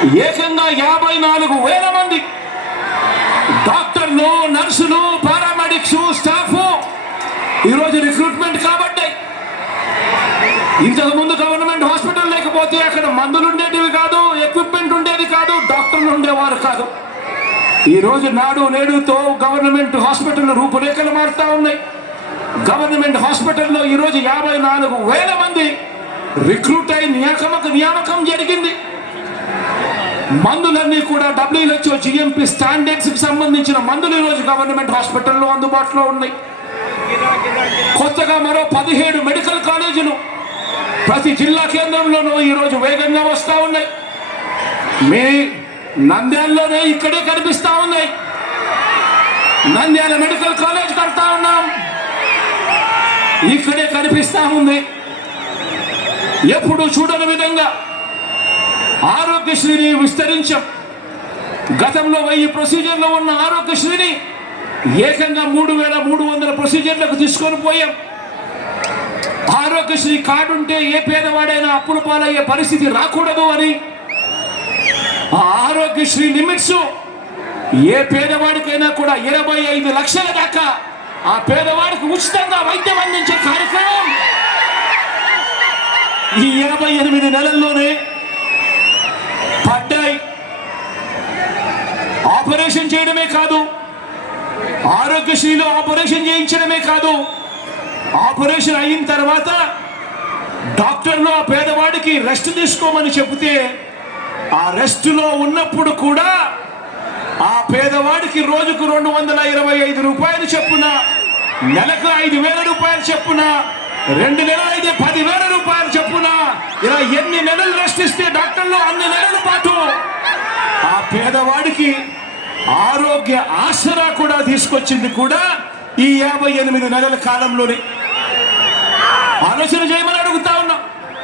ఏకంగా యాభై నాలుగు వేల మంది. డాక్టర్లు నర్సులు పారామెడిక్స్ స్టాఫ్ ఈరోజు రిక్రూట్మెంట్ కాబట్టి. ఇంతకు ముందు గవర్నమెంట్ హాస్పిటల్ లేకపోతే అక్కడ మందులు ఉండేటివి కాదు ఎక్విప్మెంట్ ఉండేది కాదు డాక్టర్లు ఉండేవారు కాదు. ఈ రోజు నాడు నేడుతో గవర్నమెంట్ హాస్పిటల్ రూపురేఖలు మారుతా ఉన్నాయి. గవర్నమెంట్ హాస్పిటల్లో ఈరోజు యాభై నాలుగు వేల మంది రిక్రూట్ అయి నియామక నియామకం జరిగింది. మందులన్నీ కూడా డబ్ల్యూహెచ్ఓ జిఎంపి స్టాండర్డ్స్కి సంబంధించిన మందులు ఈరోజు గవర్నమెంట్ హాస్పిటల్లో అందుబాటులో ఉన్నాయి. కొత్తగా మరో పదిహేడు మెడికల్ కాలేజీలు ప్రతి జిల్లా కేంద్రంలోనూ ఈరోజు వేగంగా వస్తూ ఉన్నాయి. మీ నంద్యాలలోనే ఇక్కడే కనిపిస్తూ ఉన్నాయి. నంద్యాల మెడికల్ కాలేజ్ కడతా ఉన్నాం. ఇక్కడే కనిపిస్తా ఉంది. ఎప్పుడు చూడని విధంగా ఆరోగ్యశ్రీని విస్తరించాం. గతంలో వెయ్యి ప్రొసీజర్లో ఉన్న ఆరోగ్యశ్రీని ఏకంగా మూడు వేల మూడు వందల ప్రొసీజర్లకు తీసుకొని పోయాం. ఆరోగ్యశ్రీ కార్డు ఉంటే ఏ పేదవాడైనా అప్పుల పాలయ్యే పరిస్థితి రాకూడదు అని. ఆ ఆరోగ్యశ్రీ లిమిట్స్ ఏ పేదవాడికైనా కూడా ఇరవై ఐదు లక్షల దాకా ఆ పేదవాడికి ఉచితంగా వైద్యం అందించే కార్యక్రమం. ఈ ఇరవై ఎనిమిది నెలల్లోనే ఆపరేషన్ చేయడమే కాదు. ఆరోగ్యశ్రీలో ఆపరేషన్ చేయించడమే కాదు. ఆపరేషన్ అయిన తర్వాత డాక్టర్లు ఆ పేదవాడికి రెస్ట్ తీసుకోమని చెబితే ఆ రెస్ట్లో ఉన్నప్పుడు కూడా ఆ పేదవాడికి రోజుకు రెండు వందల ఇరవై ఐదు రూపాయలు చెప్పున నెలకు ఐదు వేల రూపాయలు చెప్పున రెండు నెలలు అయితే పది వేల రూపాయలు చెప్పున ఇలా ఎన్ని నెలలు రెస్ట్ ఇస్తే డాక్టర్లు అన్ని నెలల పాటు ఆ పేదవాడికి ఆరోగ్య ఆసరా కూడా తీసుకొచ్చింది కూడా ఈ యాభై ఎనిమిది నెలల కాలంలోనే. ఆలోచన చేయమని అడుగుతా ఉన్నాం.